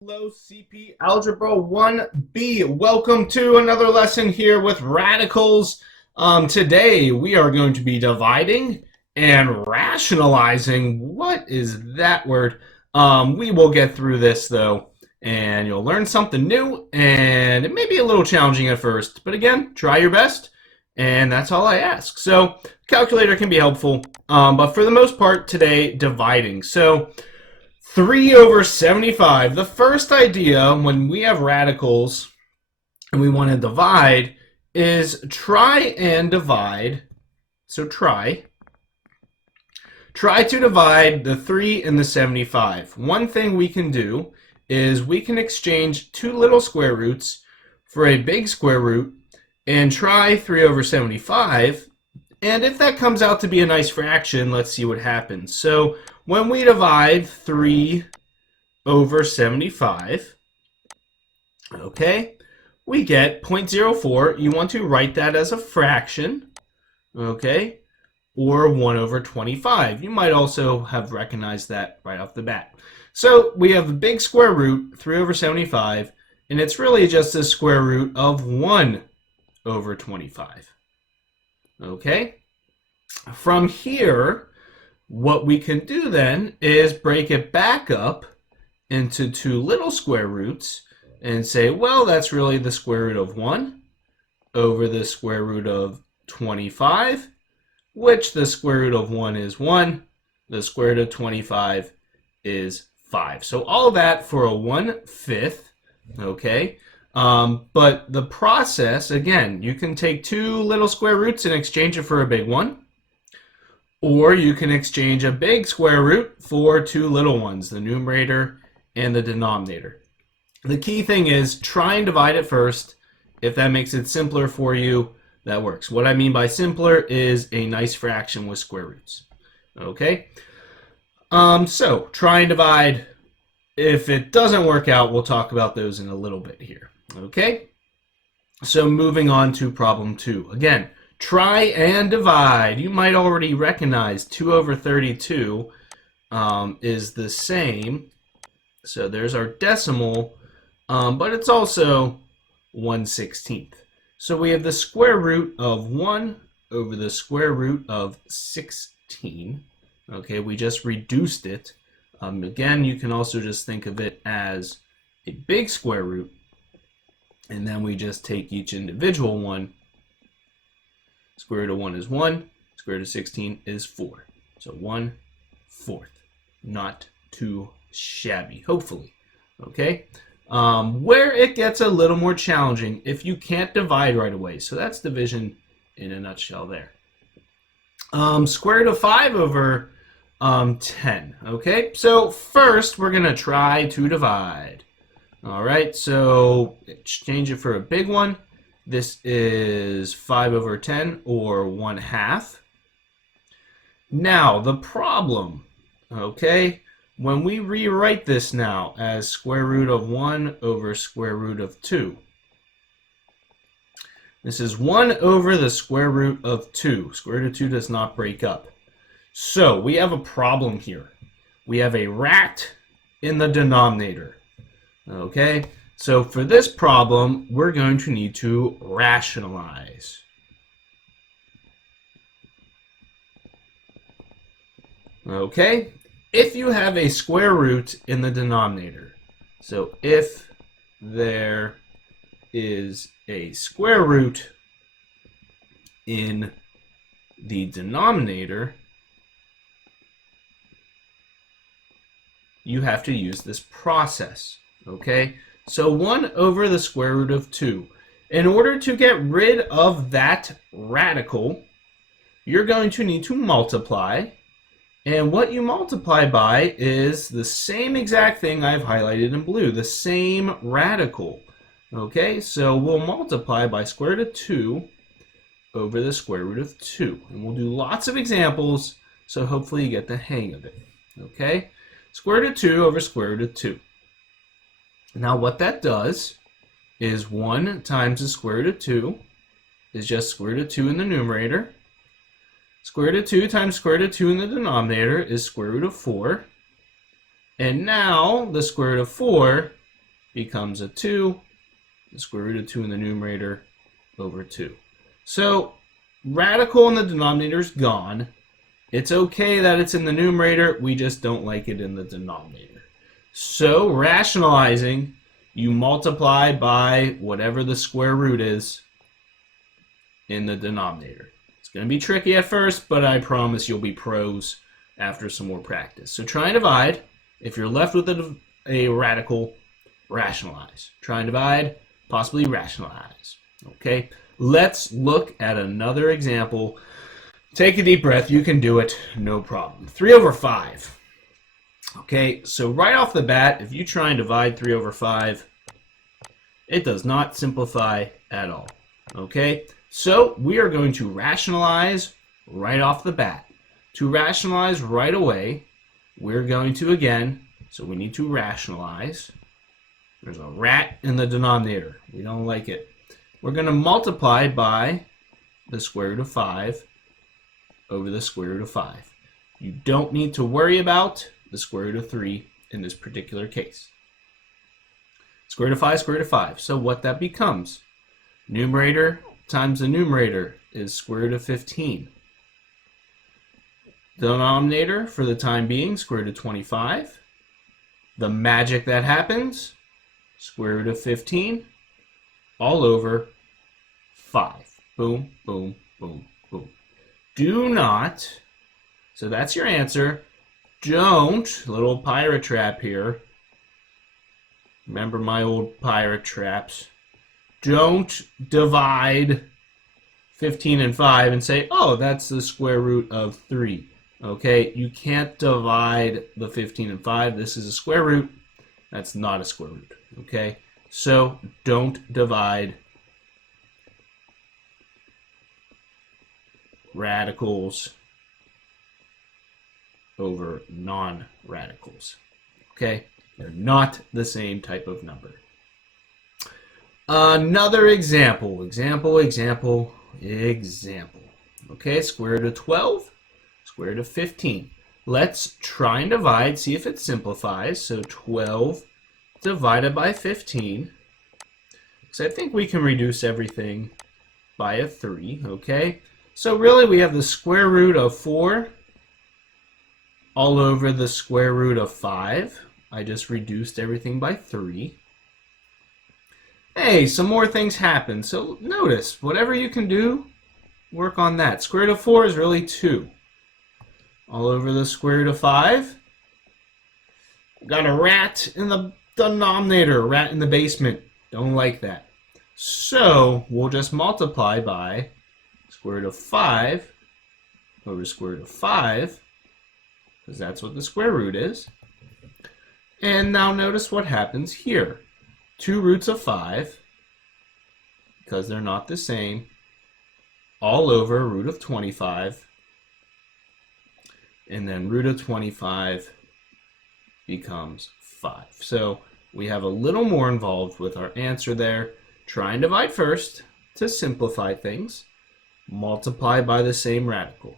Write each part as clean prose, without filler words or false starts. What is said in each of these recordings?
Hello, CP Algebra 1B. Welcome to another lesson here with radicals. Today we are going to be dividing and rationalizing. What is that word? We will get through this though, and you'll learn something new, and it may be a little challenging at first, but again, try your best, and that's all I ask. So, calculator can be helpful, but for the most part today, dividing. So, 3 over 75. The first idea when we have radicals and we want to divide is try and divide. So try to divide the 3 and the 75. One thing we can do is we can exchange two little square roots for a big square root and try 3 over 75. And if that comes out to be a nice fraction, let's see what happens. So when we divide 3 over 75, okay, we get 0.04. You want to write that as a fraction, okay, or 1 over 25. You might also have recognized that right off the bat. So we have the big square root, 3 over 75, and it's really just the square root of 1 over 25. Okay? From here, what we can do then is break it back up into two little square roots and say, well, that's really the square root of 1 over the square root of 25, which the square root of 1 is 1, the square root of 25 is 5. So all that for a 1/5, okay? But the process, again, you can take two little square roots and exchange it for a big one. Or you can exchange a big square root for two little ones, the numerator and the denominator. The key thing is try and divide it first. If that makes it simpler for you, that works. What I mean by simpler is a nice fraction with square roots. Okay? So try and divide. If it doesn't work out, we'll talk about those in a little bit here. Okay? So moving on to problem 2. Again, try and divide. You might already recognize 2 over 32 is the same. So there's our decimal, but it's also 1/16. So we have the square root of 1 over the square root of 16. Okay, we just reduced it. Again, you can also just think of it as a big square root, and then we just take each individual one. Square root of 1 is 1. Square root of 16 is 4. So 1/4. Not too shabby, hopefully. Okay? Where it gets a little more challenging if you can't divide right away. So that's division in a nutshell there. Square root of 5 over 10. Okay? So first we're going to try to divide. All right? So exchange it for a big one. This is 5 over 10, or 1/2. Now, the problem, okay, when we rewrite this now as square root of 1 over square root of 2, this is 1 over the square root of 2. Square root of 2 does not break up. So, we have a problem here. We have a rat in the denominator, okay? So for this problem, we're going to need to rationalize. Okay? If you have a square root in the denominator, so if there is a square root in the denominator, you have to use this process, okay? So 1 over the square root of 2. In order to get rid of that radical, you're going to need to multiply. And what you multiply by is the same exact thing I've highlighted in blue, the same radical. Okay, so we'll multiply by square root of 2 over the square root of 2. And we'll do lots of examples, so hopefully you get the hang of it. Okay, square root of 2 over square root of 2. Now what that does is 1 times the square root of 2 is just square root of 2 in the numerator. Square root of 2 times square root of 2 in the denominator is square root of 4. And now the square root of 4 becomes a 2. The square root of 2 in the numerator over 2. So radical in the denominator is gone. It's okay that it's in the numerator. We just don't like it in the denominator. So rationalizing, you multiply by whatever the square root is in the denominator. It's going to be tricky at first, but I promise you'll be pros after some more practice. So try and divide. If you're left with a radical, rationalize. Try and divide, possibly rationalize. Okay, let's look at another example. Take a deep breath. You can do it, no problem. 3 over 5. Okay, so right off the bat, if you try and divide 3 over 5, it does not simplify at all. Okay, so we are going to rationalize right off the bat. To rationalize right away, we're going to, again, so we need to rationalize. There's a rat in the denominator. We don't like it. We're going to multiply by the square root of 5 over the square root of 5. You don't need to worry about the square root of 3 in this particular case. Square root of 5, square root of 5. So what that becomes, numerator times the numerator is square root of 15. Denominator, for the time being, square root of 25. The magic that happens, square root of 15, all over 5. Boom, boom, boom, boom. Do not, so that's your answer. Don't, little pirate trap here. Remember my old pirate traps. Don't divide 15 and 5 and say, oh, that's the square root of 3. Okay, you can't divide the 15 and 5. This is a square root. That's not a square root. Okay, so don't divide radicals over non-radicals. Okay, they're not the same type of number. Another example. Example. Okay, square root of 12. Square root of 15. Let's try and divide, see if it simplifies. So 12 divided by 15. So I think we can reduce everything by a 3, okay? So really we have the square root of 4 all over the square root of 5. I just reduced everything by 3. Hey, some more things happen. So notice, whatever you can do, work on that. Square root of 4 is really 2. All over the square root of 5. Got a rat in the denominator, rat in the basement. Don't like that. So we'll just multiply by square root of 5 over square root of 5, because that's what the square root is. And now notice what happens here. 2 roots of 5, because they're not the same, all over root of 25. And then root of 25 becomes 5. So we have a little more involved with our answer there. Try and divide first to simplify things. Multiply by the same radical.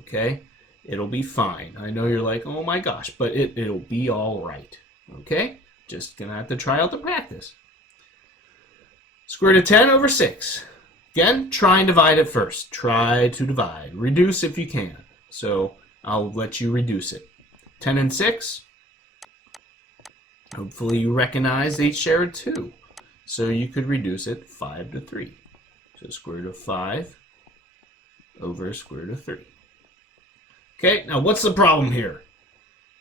Okay? It'll be fine. I know you're like, oh my gosh, but it'll be all right. Okay? Just gonna have to try out the practice. Square root of 10 over 6. Again, try and divide it first. Try to divide. Reduce if you can. So I'll let you reduce it. 10 and 6. Hopefully you recognize they share a 2. So you could reduce it 5 to 3. So square root of 5 over square root of 3. Okay, now what's the problem here?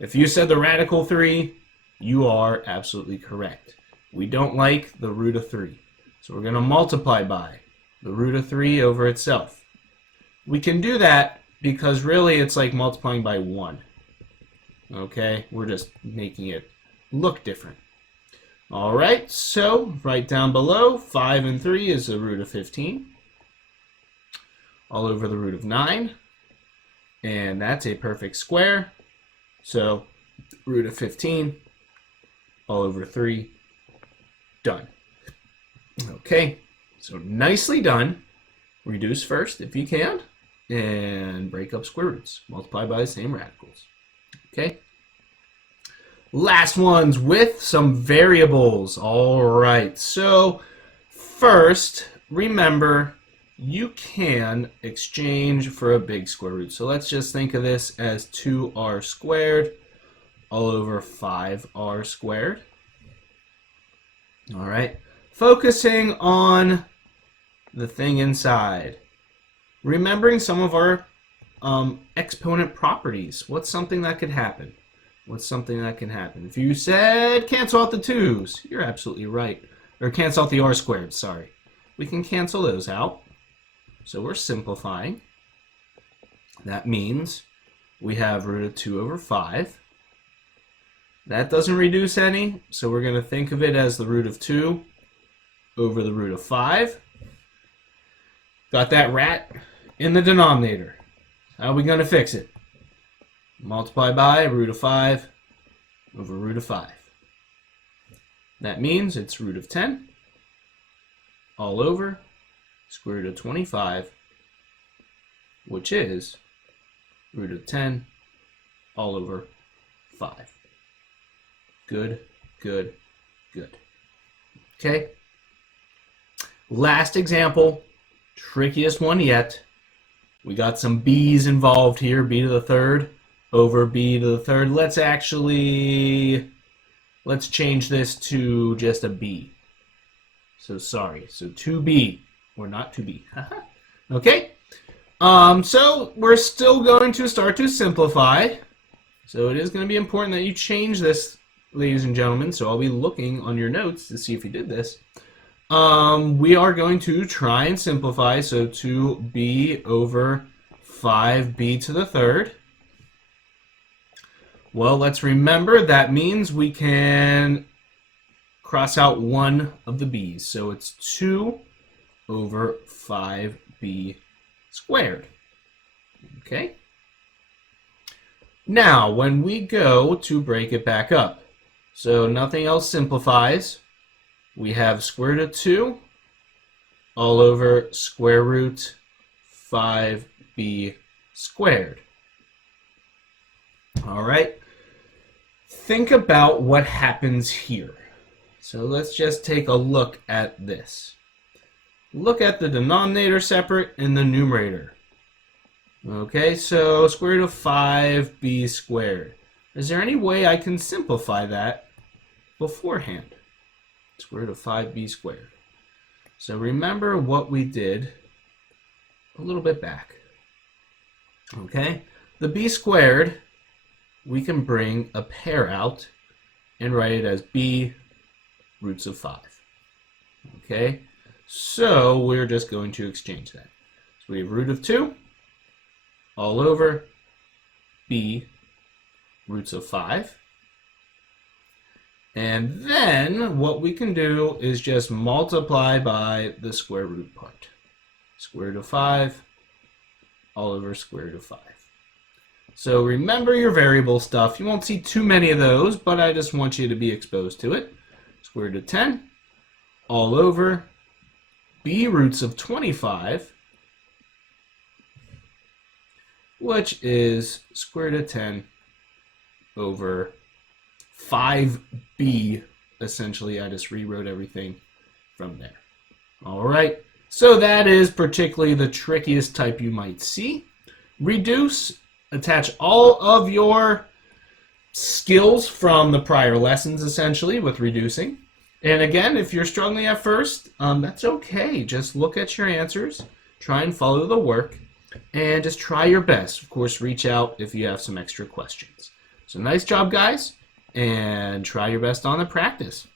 If you said the radical 3, you are absolutely correct. We don't like the root of 3. So we're going to multiply by the root of 3 over itself. We can do that because really it's like multiplying by 1. Okay, we're just making it look different. All right, so right down below, 5 and 3 is the root of 15. All over the root of 9. And that's a perfect square. So root of 15 all over 3. Done. Okay, so nicely done. Reduce first if you can. And break up square roots. Multiply by the same radicals. Okay? Last ones with some variables. All right, so first, remember, you can exchange for a big square root. So let's just think of this as 2r squared all over 5r squared. All right, focusing on the thing inside. Remembering some of our exponent properties. What's something that could happen? What's something that can happen? If you said cancel out the 2's, you're absolutely right. Or cancel out the r squared, sorry. We can cancel those out. So we're simplifying. That means we have root of 2 over 5. That doesn't reduce any, so we're going to think of it as the root of 2 over the root of 5. Got that rat in the denominator. How are we going to fix it? Multiply by root of 5 over root of 5. That means it's root of 10 all over square root of 25, which is root of 10 all over 5. Good, good, good. Okay. Last example, trickiest one yet. We got some b's involved here, b to the third over b to the third. Let's change this to just a b. So 2b, or not 2b. Okay? So we're still going to start to simplify. So it is going to be important that you change this, ladies and gentlemen. So I'll be looking on your notes to see if you did this. We are going to try and simplify. So 2b over 5b to the third. Well, let's remember that means we can cross out one of the b's. So it's 2 over 5b squared. Okay? Now, when we go to break it back up, so nothing else simplifies. We have square root of 2 all over square root 5b squared. All right? Think about what happens here. So let's just take a look at this. Look at the denominator separate and the numerator. Okay, so square root of 5b squared. Is there any way I can simplify that beforehand? Square root of 5b squared. So remember what we did a little bit back. Okay, the b squared, we can bring a pair out and write it as b roots of 5. Okay, so we're just going to exchange that. So we have root of 2 all over b roots of 5. And then what we can do is just multiply by the square root part. Square root of 5 all over square root of 5. So remember your variable stuff. You won't see too many of those, but I just want you to be exposed to it. Square root of 10 all over b roots of 25, which is square root of 10 over 5b. Essentially, I just rewrote everything from there. All right, so that is particularly the trickiest type you might see. Reduce, attach all of your skills from the prior lessons, essentially, with reducing. And again, if you're struggling at first, that's okay. Just look at your answers, try and follow the work, and just try your best. Of course, reach out if you have some extra questions. So nice job, guys, and try your best on the practice.